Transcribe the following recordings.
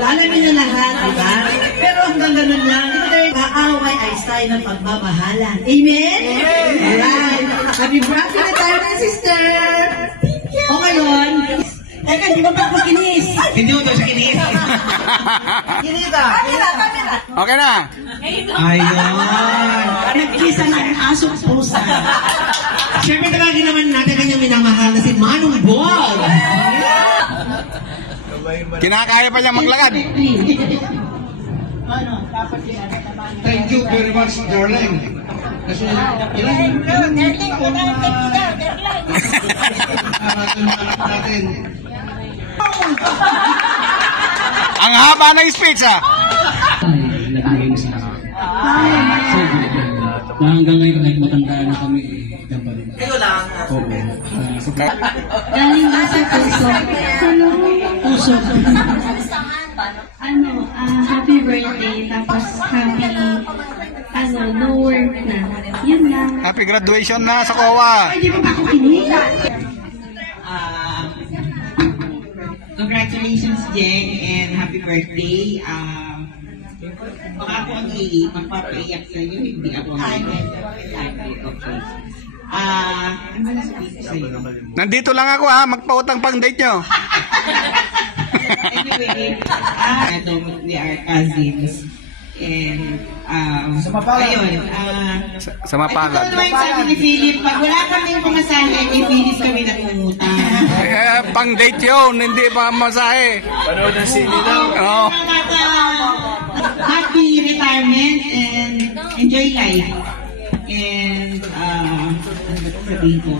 Alam niyo lahat, diba? Pero hanggang ganun lang, kaaway ay sign ng pagmamahalan. Amen? Alright. Happy birthday na tayo na, sister! O ngayon, teka, di ba pa ako kinis? Hindi mo daw siya kinis. Kinis ka. Kamera. Okay na. Ayun. Nagkisa ng asong pusa. Siyempre talaga naman natin kanyang minamahal na si Manong Bog. Kinakaya pa niya maglakad. Thank you very much, darling. Kasi ilang taon na natin. Ang haba ng speech, ha? Naging mo sa akin. Na hanggang ngayon, kahit matanda na kami, yan pa rin. Ikaw lang. Oo. Galing ba sa puso? Puso. Happy birthday, tapos happy, no work na. Yun lang. Happy graduation na sa COA. Hindi mo pa ako kinis? Congratulations, Jen, and happy birthday. Baka ako ang magpapaiyak sa'yo, hindi ako ang okay. Ano na sabihin ko sa'yo? Nandito lang ako, ha? Magpautang pang date nyo. Anyway, we are cousins. And, ayun, Sa mapalad. ito naman sabi ni Philip, pag wala kami pumasahe, ni Philip kami nangungutang. Pang date yun, hindi pa masahe. Panood ng sini daw. Oo. Happy retirement and enjoy life. And, ano ba ito sabihin ko?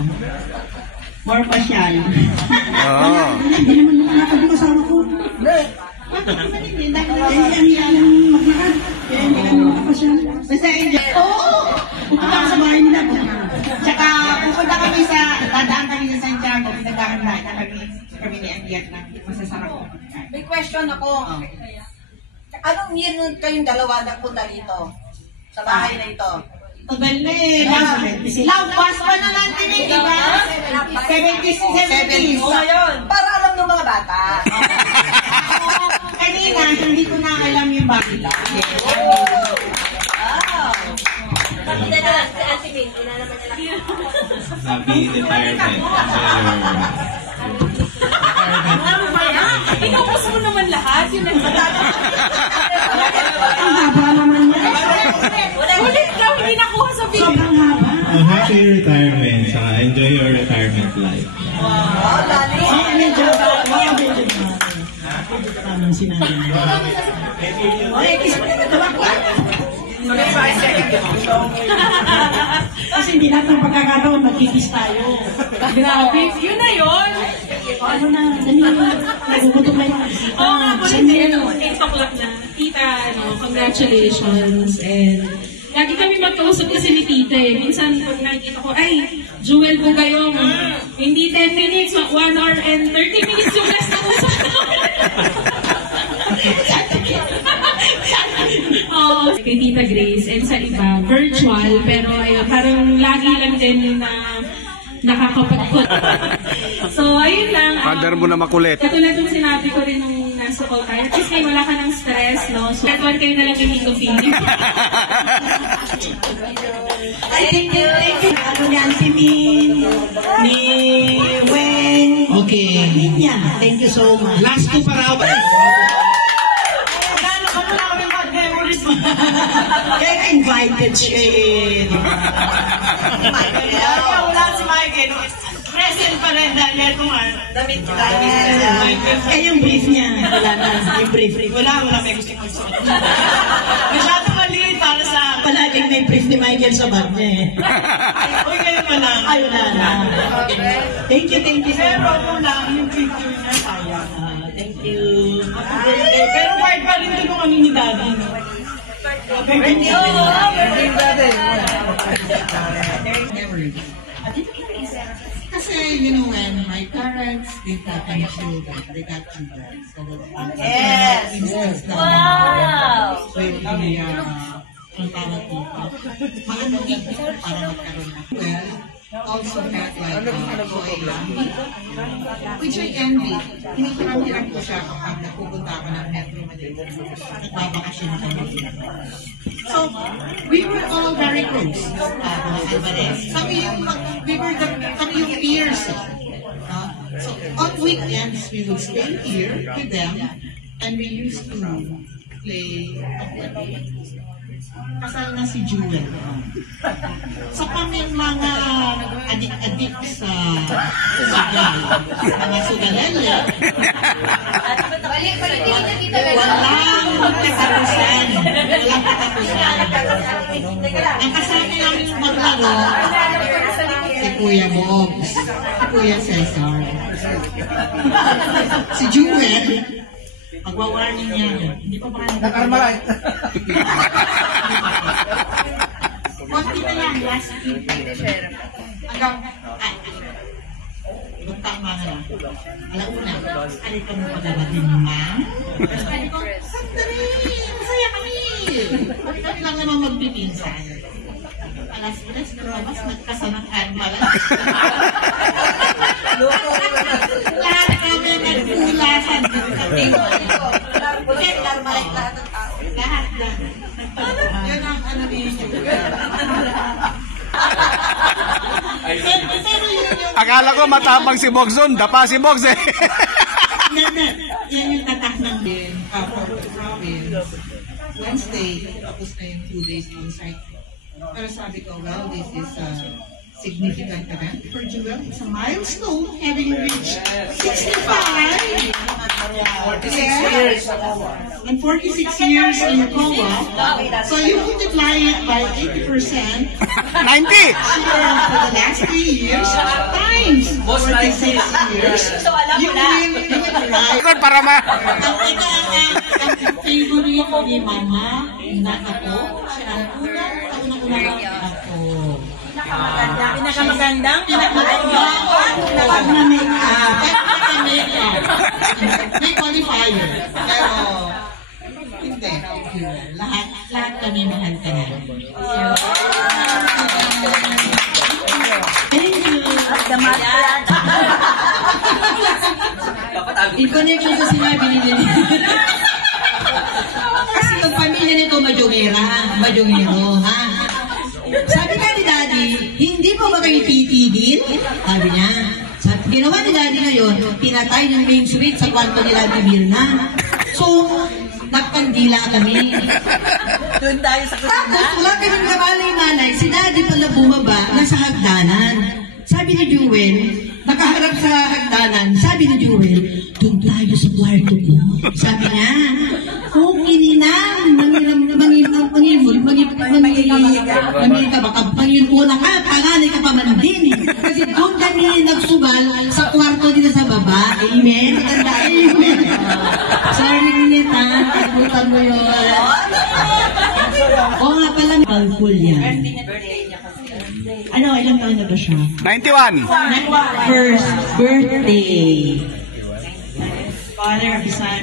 More pasyal. Oo. Hindi naman nakakapag yung asawa ko. Hindi ang maglakad. Kaya hindi kami makapasyal. Basta enjoy. Oo! Pupunta ka sa bahay nila. Tsaka pupunta kami dadaan kami sa Santiago. Pinagdahan lahat na kami ni Andiat na masasarap. May question ako. Anong year nun kayong dalawa nagpunta dito? Sa bahay na ito? Tagal na eh. Lampas pa na natin eh, di ba? 70s, 70s. O ngayon, para alam ng mga bata. Kanina, hindi ko na alam yung bakit. Wow! Teka lang, si Auntie May, una naman nila. Happy retirement. Ikaw gusto mo naman lahat, yun ang Ang haba naman yan. ulit lang, hindi nakuha sa video. Sobrang haba. Happy retirement. Enjoy your retirement life. Wow, dali. Medyo tamang sinabi mo. Okay, kiss mo na naman ko. Kasi hindi natin pagkakataon, magkikis tayo. Grabe, yun na yun. Ano na, nagugutok na yung Oo nga po, hindi, 8 o'clock na. Tita, congratulations. And lagi kami magkausap kasi ni Tita eh. Minsan, pag nakikita ko, ay, Jewel po kayo. Hindi 10 minutes, 1 hour and 30 minutes yung last na usap. Oo, kay Tita Grace and sa iba, virtual, pero ayun, parang lagi lang din na nakakapagput. So, ayun lang. Father mo na makulit. Katulad ng sinabi ko rin nung nasa call tayo, at least kayo wala ka ng stress, no? So, katulad kayo na lang yung Nico Philip. Thank you. Ano yan, si Min, ni Wen. Okay. Ninya. Thank you so much. Last two para ba? Ano ka na kami mag-memories mo? Kaya invited siya eh. Wala si Michael. Present pa rin dahil ito nga. Damit kita. Eh yung brief niya. Wala na. Yung brief. Wala may gusto ko suot. Masyado maliit para sa palaging may brief ni Michael sa bag niya eh. Uy, ngayon pa lang. Ay, wala na. Thank you so much. Pero kung lang yung picture niya, sayang. Thank you. Pero part pa rin tulungan ni Daddy. Thank you. Kasi, when my parents, they got children. So, Yes. Wow. So, hindi ang tawag dito. Paano dito para magkaroon na? Well, also had like which I envy. Tinitirahan ko siya kapag napupunta ako ng Metro Manila. Nagbabakasyon na kami. So, we were all very close. Kami yung peers. So, on weekends, we would stay here with them and we used to play. Kasal na si Jewel. So kaming mga adik-adik sa sugal, mga sugalala, walang katapusan. Ang kasama namin maglaro, si Kuya Bobs, si Kuya Cesar. Si Jewel, magwa-warning niya. Hindi pa pa Nakarmalay. konti na lang, last week. Hanggang, tama na lang. Alauna, alit ka mo pagdabatin mo, ma'am. Sabi ko, sandali, masaya kami. Kami lang naman magpipinsan. Alas-alas, lumabas, nagkasanang malas. Lahat kami nagpulasan. Lahat lang. Yun ang ano niyo. Akala ko matapang si Bogs doon, dapa si Bogs eh. Yan yung tatak ng din for the province. Wednesday, tapos na yung 2 days on site. Pero sabi ko, well, this is a significant event for Jewel. It's a milestone, having reached 65. 46 years. And 46 years in COA. So you multiply it by 80%. 90! For the last 3 years, times 46 years, you will arrive. Para ma... Ang favorite ko ni Mama, na ako, siya ang unang ako. Pinakamagandang? May qualifier. Pero, hindi. Lahat kami mahal ka na. Thank you. In connection sa sinabi ni Lili. Kasi yung pamilya nito majongero, ha? Sabi nga ni Daddy, hindi po ba kayo titigil? Sabi niya. Ginawa ni Daddy ngayon, pinatay ng main switch sa kwarto nila ni Mirna. So, nagkandila kami. Doon tayo sa kusina. Tapos, wala kaming kamalay-malay. Si Daddy pala bumaba, nasa hagdanan. Sabi ni Jewel, nakaharap sa hagdanan, sabi ni Jewel, doon tayo sa kwarto ko. Sabi niya, kung ininang, Panginoon ka, panganay ka pa man din. Kasi doon kami nagsugal sa kwarto nila sa baba. Amen? Maganda, amen. Sorry, Minit, ha? Tagutan mo yun. Oo nga pala, palful yan. Ano, ilang taon na ba siya? 91! First birthday. Father of the Son.